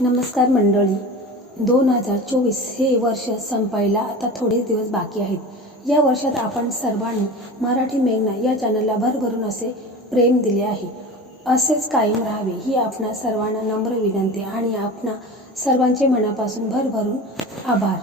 नमस्कार मंडळी. दोन हजार चोवीस हे वर्ष संपायला आता थोडेच दिवस बाकी आहेत. या वर्षात आपण सर्वांनी मराठी मेघना या चॅनलला भरभरून असे प्रेम दिले आहे. असेच कायम राहावे ही आपणा सर्वांना नम्र विनंती आणि आपणा सर्वांचे मनापासून भरभरून आभार.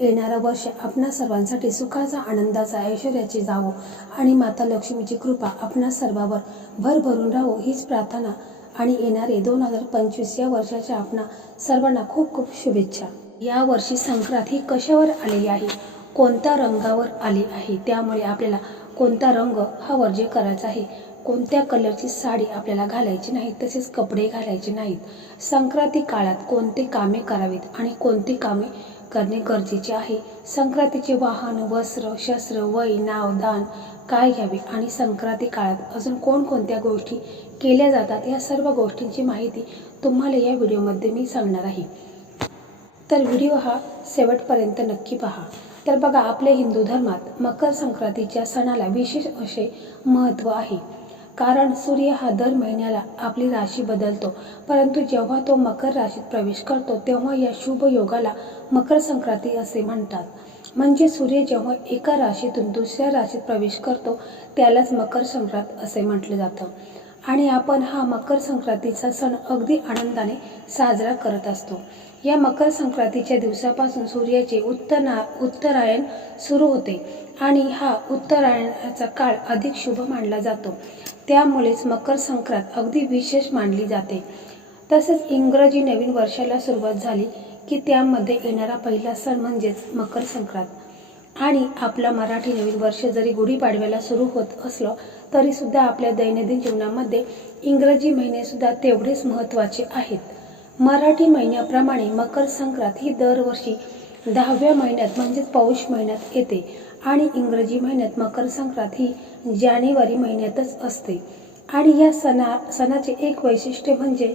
येणारं वर्ष आपणा सर्वांसाठी सुखाचा आनंदाचा ऐश्वर्याची जावो आणि माता लक्ष्मीची कृपा आपणा सर्वावर भरभरून राहो हीच प्रार्थना आणि येणारे दोन हजार पंचवीस या वर्षाच्या आपणा सर्वांना खूप खूप शुभेच्छा. या वर्षी संक्रांत ही कशावर आलेली आहे? कोणत्या रंगावर आली आहे? त्यामुळे आपल्याला कोणता रंग हा वर्ज्य करायचा आहे? कोणत्या कलरची साडी आपल्याला घालायची नाही तसेच कपडे घालायचे नाहीत? संक्रांती काळात कोणते कामे करावीत आणि कोणती कामे करणे गरजेचे आहे. संक्रांतीचे वाहन वस्त्र शस्त्र वय नाव दान काय घ्यावे आणि संक्रांती काळात अजून कोणकोणत्या गोष्टी केल्या जातात या सर्व गोष्टींची माहिती तुम्हाला या व्हिडिओमध्ये मी सांगणार आहे. तर व्हिडिओ हा शेवटपर्यंत नक्की पहा. तर बघा आपल्या हिंदू धर्मात मकर संक्रांतीच्या सणाला विशेष असे महत्त्व आहे. कारण सूर्य हा दर महिन्याला आपली राशी बदलतो. परंतु जेव्हा तो मकर राशीत प्रवेश करतो तेव्हा या शुभ योगाला मकर संक्रांती असे म्हणतात. म्हणजे सूर्य जेव्हा एका राशीतून दुसऱ्या राशीत प्रवेश करतो त्यालाच मकर संक्रांत असे म्हटले जातं. आणि आपण हा मकर संक्रांतीचा सण अगदी आनंदाने साजरा करत असतो. या मकर संक्रांतीच्या दिवसापासून सूर्याचे उत्तरा उत्तरायण सुरू होते आणि हा उत्तरायणाचा काळ अधिक शुभ मानला जातो. त्यामुळेच मकर संक्रांत अगदी विशेष मानली जाते. तसेच इंग्रजी नवीन वर्षाला सुरुवात झाली की त्यामध्ये येणारा पहिला सण म्हणजेच मकर संक्रांत. आणि आपला मराठी नवीन वर्ष जरी गुढीपाडव्याला सुरू होत असलं तरीसुद्धा आपल्या दैनंदिन जीवनामध्ये इंग्रजी महिनेसुद्धा तेवढेच महत्त्वाचे आहेत. मराठी महिन्याप्रमाणे मकर संक्रांत ही दरवर्षी दहाव्या महिन्यात म्हणजेच पौष महिन्यात येते आणि इंग्रजी महिन्यात मकर संक्रांत ही जानेवारी महिन्यातच असते. आणि या सणा सणाचे एक वैशिष्ट्य म्हणजे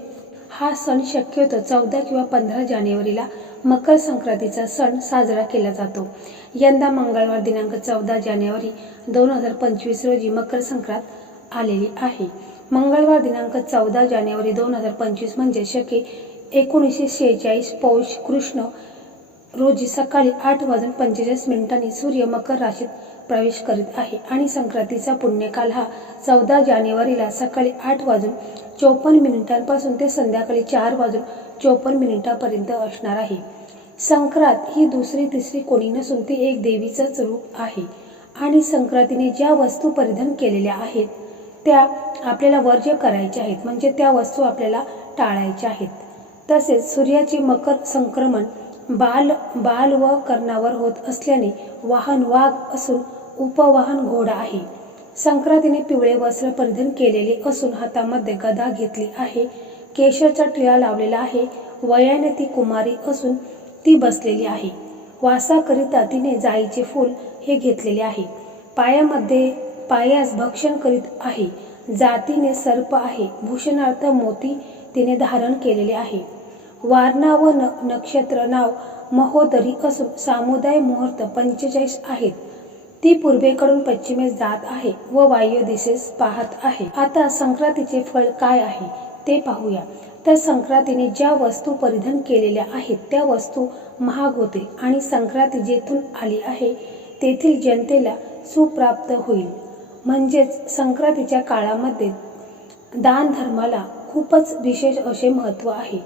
हा सण शक्यतो चौदा किंवा पंधरा जानेवारीला मकर संक्रांतीचा सण साजरा केला जातो. यंदा मंगळवार दिनांक चौदा जानेवारी दोन हजार पंचवीस रोजी मकर संक्रांत आलेली आहे. मंगळवार दिनांक चौदा जानेवारी दोन हजार पंचवीस म्हणजे शके एकोणीसशे शेहेचाळीस पौष कृष्ण रोजी सकाळी आठ वाजून पंचेचाळीस मिनिटांनी सूर्य मकर राशीत प्रवेश करीत आहे. आणि संक्रांतीचा पुण्यकाल हा चौदा जानेवारीला सकाळी आठ वाजून चोपन्न मिनिटांपासून ते संध्याकाळी चार वाजून चोपन्न मिनिटांपर्यंत असणार आहे. संक्रांत ही दुसरी तिसरी कोणी नसून ती एक देवीचंच रूप आहे. आणि संक्रांतीने ज्या वस्तू परिधान केलेल्या आहेत त्या आपल्याला वर्ज्य करायच्या आहेत. म्हणजे त्या वस्तू आपल्याला टाळायच्या आहेत. तसेच सूर्याचे मकर संक्रमण बाल बाल व कर्णावर होत असल्याने वाहन वाघ असून उपवाहन घोडा आहे. संक्रांतीने पिवळे वस्त्र परिधान केलेले असून हातामध्ये गदा घेतली आहे. केशरचा टिळा लावलेला आहे. वयाने ती कुमारी असून ती बसलेली आहे. वासाकरिता तिने जाईचे फूल हे घेतलेले आहे. पायामध्ये पायास भक्षण करीत आहे. जातीने सर्प आहे. भूषणार्थ मोती तिने धारण केलेले आहे. वारणा व न नक्षत्र नाव महोदरी असून सामुदाय मुहूर्त पंचेचाळीस आहेत. ती पूर्वेकडून पश्चिमेस जात आहे व वायू दिशेस पाहत आहे. आता संक्रांतीचे फळ काय आहे ते पाहूया. तर संक्रांतीने ज्या वस्तू परिधान केलेल्या आहेत त्या वस्तू महाग होते आणि संक्रांती जेथून आली आहे तेथील जनतेला सुप्राप्त होईल. म्हणजेच संक्रांतीच्या काळामध्ये दान धर्माला खूपच विशेष असे महत्त्व आहे.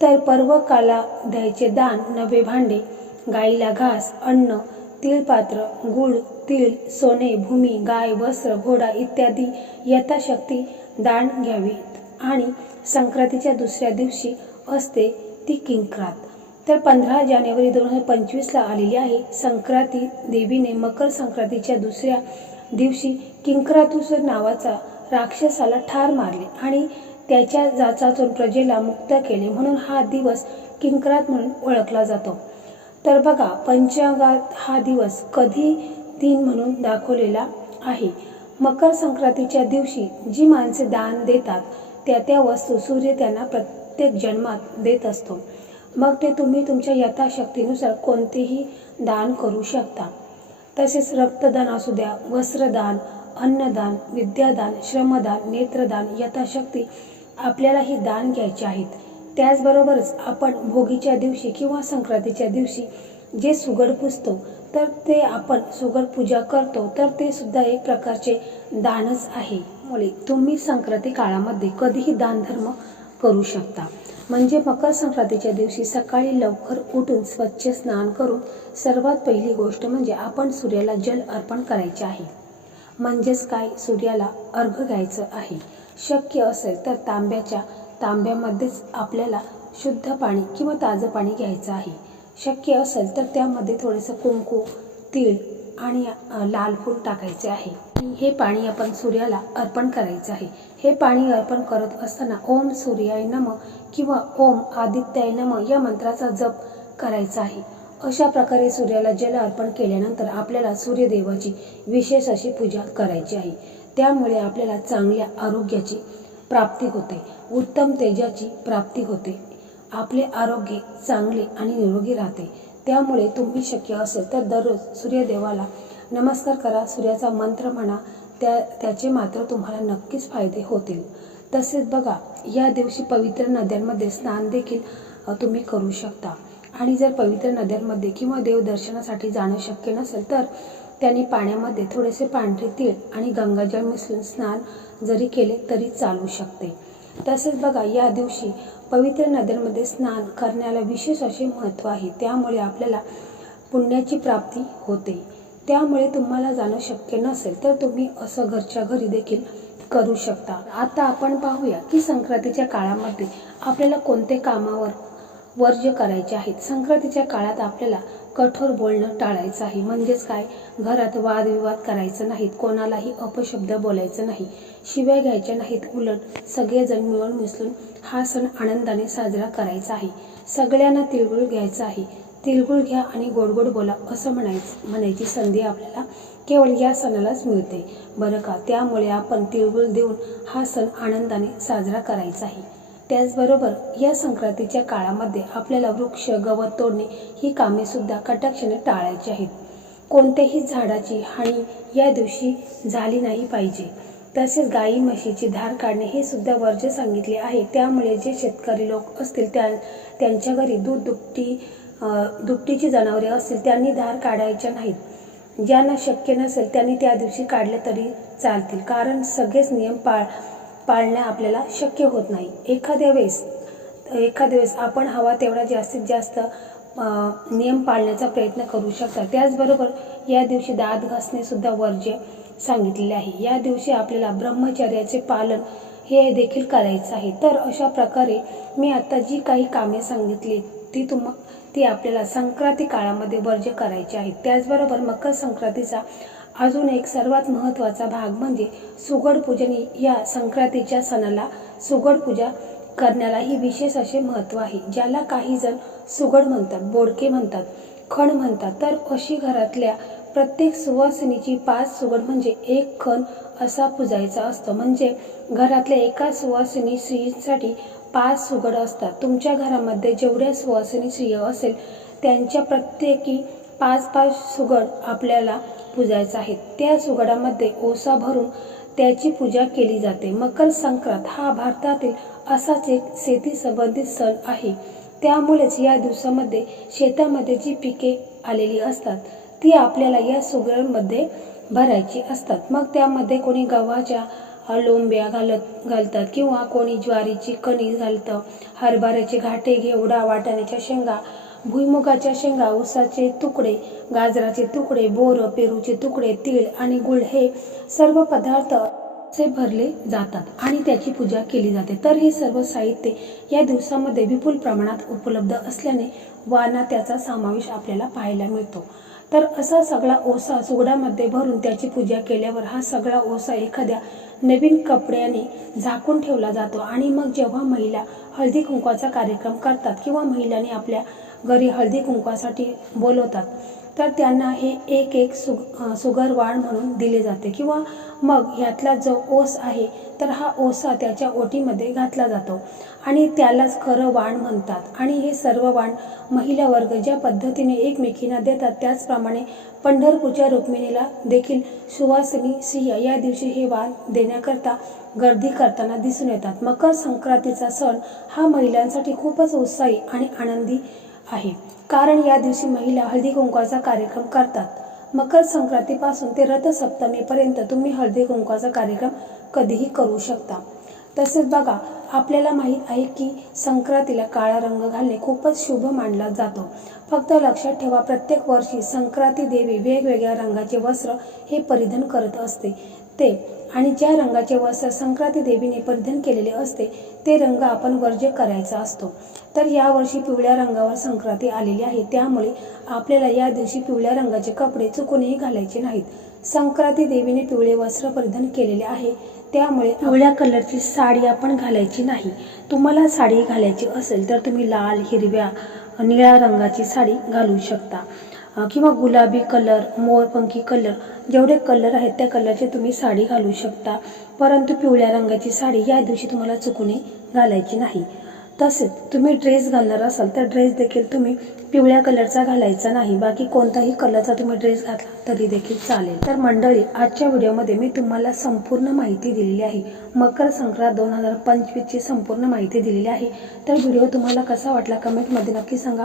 तर पर्व काला द्यायचे दान नवे भांडे गाईला घास अन्न तिळपात्र गुळ तिळ सोने भूमी गाय वस्त्र घोडा इत्यादी यथाशक्ती दान घ्यावीत. आणि संक्रांतीच्या दुसऱ्या दिवशी असते ती किंक्रात. तर पंधरा जानेवारी दोन हजार पंचवीसला आलेली आहे संक्रांती देवीने मकर संक्रांतीच्या दुसऱ्या दिवशी किंक्रातुसर नावाचा राक्षसाला ठार मारले आणि त्याच्या जाचातून प्रजेला मुक्त केले. म्हणून हा दिवस किंक्रात म्हणून ओळखला जातो. तर बघा पंचांगात हा दिवस कधी दिन म्हणून दाखवलेला आहे. मकर संक्रांतीच्या दिवशी जी माणसे दान देतात त्या त्या वस्तू सूर्य त्यांना प्रत्येक जन्मात देत असतो. मग ते तुम्ही तुमच्या यथाशक्तीनुसार कोणतेही दान करू शकता. तसेच रक्तदान असू द्या वस्त्रदान अन्नदान विद्यादान श्रमदान नेत्रदान यथाशक्ती आपल्याला ही दान घ्यायचे आहेत. त्याचबरोबरच आपण भोगीच्या दिवशी किंवा संक्रांतीच्या दिवशी जे सुगड पुजतो तर ते आपण सुगड पूजा करतो तर ते सुद्धा एक प्रकारचे दानच आहे. मुळे तुम्ही संक्रांती काळामध्ये कधीही दानधर्म करू शकता. म्हणजे मकर संक्रांतीच्या दिवशी सकाळी लवकर उठून स्वच्छ स्नान करून सर्वात पहिली गोष्ट म्हणजे आपण सूर्याला जल अर्पण करायचे आहे. म्हणजेच काय? सूर्याला अर्घ घ्यायचं आहे. शक्य असेल तर तांब्याच्या तांब्यामध्येच आपल्याला शुद्ध पाणी किंवा ताजं पाणी घ्यायचं आहे. शक्य असेल तर त्यामध्ये थोडंसं कुंकू तीळ आणि लाल फूल टाकायचे आहे. हे पाणी आपण सूर्याला अर्पण करायचं आहे. हे पाणी अर्पण करत असताना ओम सूर्याय नम किंवा ओम आदित्याय नम या मंत्राचा जप करायचा आहे. अशा प्रकारे सूर्याला जल अर्पण केल्यानंतर आपल्याला सूर्यदेवाची विशेष अशी पूजा करायची आहे. त्यामुळे आपल्याला चांगल्या आरोग्याची प्राप्ती होते. उत्तम तेजाची प्राप्ती होते. आपले आरोग्य चांगले आणि निरोगी राहते. त्यामुळे तुम्ही शक्य असेल तर दररोज सूर्यदेवाला नमस्कार करा. सूर्याचा मंत्र म्हणा त्या त्याचे मात्र तुम्हाला नक्कीच फायदे होतील. तसेच बघा या दिवशी पवित्र नद्यांमध्ये स्नान देखील तुम्ही करू शकता. आणि जर पवित्र नद्यांमध्ये किंवा देवदर्शनासाठी जाणं शक्य नसेल तर त्यांनी पाण्यामध्ये थोडेसे पांढरे तीळ आणि गंगाजळ मिसळून स्नान जरी केले तरी चालू शकते. तसेच बघा या दिवशी पवित्र नद्यांमध्ये स्नान करण्याला विशेष असे महत्त्व आहे. त्यामुळे आपल्याला पुण्याची प्राप्ती होते. त्यामुळे तुम्हाला जाणं शक्य नसेल तर तुम्ही असं घरच्या घरी देखील करू शकता. आता आपण पाहूया की संक्रांतीच्या काळामध्ये आपल्याला कोणते कामावर वर्ज्य करायचे आहेत. संक्रांतीच्या काळात आपल्याला कठोर बोलणं टाळायचं आहे. म्हणजेच काय? घरात वादविवाद करायचं नाहीत. कोणालाही अपशब्द बोलायचं नाही. शिव्या घ्यायच्या नाहीत. उलट सगळेजण मिळून मिसळून हा सण आनंदाने साजरा करायचा आहे. सगळ्यांना तिळगुळ घ्यायचा आहे. तिळगुळ घ्या आणि गोड गोड बोला असं म्हणायचं म्हणायची संधी आपल्याला केवळ या सणालाच मिळते. बरं का? त्यामुळे आपण तिळगुळ देऊन हा सण आनंदाने साजरा करायचा आहे. त्याचबरोबर या संक्रांतीच्या काळामध्ये आपल्याला वृक्ष गवत तोडणे ही कामे सुद्धा कटाक्षाने टाळायची आहेत. कोणत्याही झाडाची हानी या दिवशी झाली नाही पाहिजे. तसेच गाई म्हशीची धार काढणे हे सुद्धा वर्ज्य सांगितले आहे. त्यामुळे जे शेतकरी लोक असतील त्या त्यांच्या घरी दूध दुपटी दुपटीची जनावरे असतील त्यांनी धार काढायच्या नाहीत. ज्यांना शक्य नसेल त्यांनी त्या दिवशी काढले तरी चालतील. कारण सगळेच नियम पाळ पाळणे आपल्याला शक्य होत नाही. एखाद्या वेळेस एखाद्या वेळेस आपण हवा तेवढा जास्तीत जास्त नियम पाळण्याचा प्रयत्न करू शकता. त्याचबरोबर या दिवशी दात घासणेसुद्धा वर्ज्य सांगितलेले आहे. या दिवशी आपल्याला ब्रह्मचर्याचे पालन हे देखील करायचं आहे. तर अशा प्रकारे मी आत्ता जी काही कामे सांगितली ती तुम ती आपल्याला संक्रांती काळामध्ये वर्ज्य करायची आहे. त्याचबरोबर मकर संक्रांतीचा अजून एक सर्वात महत्त्वाचा भाग म्हणजे सुगड पूजन या संक्रांतीच्या सणाला सुगड पूजा करण्यालाही विशेष असे महत्त्व आहे. ज्याला काही जण सुगड म्हणतात बोडके म्हणतात खण म्हणतात. तर अशी घरातल्या प्रत्येक सुवासिनीची पाच सुगड म्हणजे एक खण असा पुजायचा असतो. म्हणजे घरातल्या एका सुवासिनी स्त्रीसाठी पाच सुगड असतात. तुमच्या घरामध्ये जेवढ्या सुवासिनी स्त्रिया असेल त्यांच्या प्रत्येकी पाच पाच सुगड आपल्याला पूजायचं आहे. त्या सुगडामध्ये ओसा भरून त्याची पूजा केली जाते. मकर संक्रांत हा भारतातील असाच एक शेती संबंधित सण आहे. त्यामुळेच या दिवसामध्ये शेतामध्ये जी पिके आलेली असतात ती आपल्याला या सुगडांमध्ये भरायची असतात. मग त्यामध्ये कोणी गव्हाच्या लोंब्या घालत घालतात किंवा कोणी ज्वारीची कणीस घालतं हरभऱ्याचे घाटे घेवडा वाटाण्याच्या शेंगा भुईमुगाच्या शेंगा ऊसाचे तुकडे गाजराचे तुकडे बोरं पेरूचे तुकडे तीळ आणि गुळ हे सर्व पदार्थ असे भरले जातात आणि त्याची पूजा केली जाते. तर हे सर्व साहित्य या दिवसामध्ये विपुल प्रमाणात उपलब्ध असल्याने वाना त्याचा समावेश आपल्याला पाहायला मिळतो. तर असा सगळा ओसा सुगडामध्ये भरून त्याची पूजा केल्यावर हा सगळा ओसा एखाद्या नवीन कपड्याने झाकून ठेवला जातो आणि मग जेव्हा महिला हळदी कुंकवाचा कार्यक्रम करतात किंवा महिलांनी आपल्या घरी हळदी कुंकवासाठी बोलवतात. तर त्यांना हे एक एक सुग सुगर वाण म्हणून दिले जाते. किंवा मग ह्यातला जो ओस आहे तर हा ओसा त्याच्या ओटीमध्ये घातला जातो. आणि त्यालाच खरं वाण म्हणतात. आणि हे सर्व वाण महिला वर्ग ज्या पद्धतीने एकमेकींना देतात त्याचप्रमाणे पंढरपूरच्या रुक्मिणीला देखील सुवासिनी सिंह या दिवशी हे वाण देण्याकरता गर्दी करताना दिसून येतात. मकर संक्रांतीचा सण हा महिलांसाठी खूपच उत्साही आणि आनंदी आहे. कारण या दिवशी महिला हळदी कुंकवाचा कार्यक्रम करतात. मकर संक्रांतीपासून ते रथसप्तमीपर्यंत तुम्ही हळदी कुंकवाचा कार्यक्रम कधीही करू शकता. तसेच बघा आपल्याला माहीत आहे की संक्रांतीला काळा रंग घालणे खूपच शुभ मानला जातो. फक्त लक्षात ठेवा प्रत्येक वर्षी संक्रांती देवी वेगवेगळ्या रंगाचे वस्त्र हे परिधान करत असते. ते आणि ज्या रंगाचे वस्त्र संक्रांती देवीने परिधान केलेले असते ते रंग आपण वर्ज्य करायचा असतो. तर यावर्षी पिवळ्या रंगावर संक्रांती आलेली आहे. त्यामुळे आपल्याला या दिवशी पिवळ्या रंगाचे कपडे चुकूनही घालायचे नाहीत. संक्रांती देवीने पिवळे वस्त्र परिधान केलेले आहे. त्यामुळे पिवळ्या कलरची साडी आपण घालायची नाही. तुम्हाला साडी घालायची असेल तर तुम्ही लाल हिरव्या निळ्या रंगाची साडी घालू शकता. किंवा गुलाबी कलर मोरपंखी कलर जेवढे कलर आहेत त्या कलरची तुम्ही साडी घालू शकता. परंतु पिवळ्या रंगाची साडी या दिवशी तुम्हाला चुकूनही घालायची नाही. तसेच तुम्ही ड्रेस घालणार असाल तर ड्रेस देखील तुम्ही पिवळ्या कलरचा घालायचा नाही. बाकी कोणताही कलरचा तुम्ही ड्रेस घातला तरी देखील चालेल. तर मंडळी आजच्या व्हिडिओमध्ये मी तुम्हाला संपूर्ण माहिती दिलेली आहे. मकर संक्रांत दोन हजार पंचवीसची संपूर्ण माहिती दिलेली आहे. तर व्हिडिओ तुम्हाला कसा वाटला कमेंटमध्ये नक्की सांगा.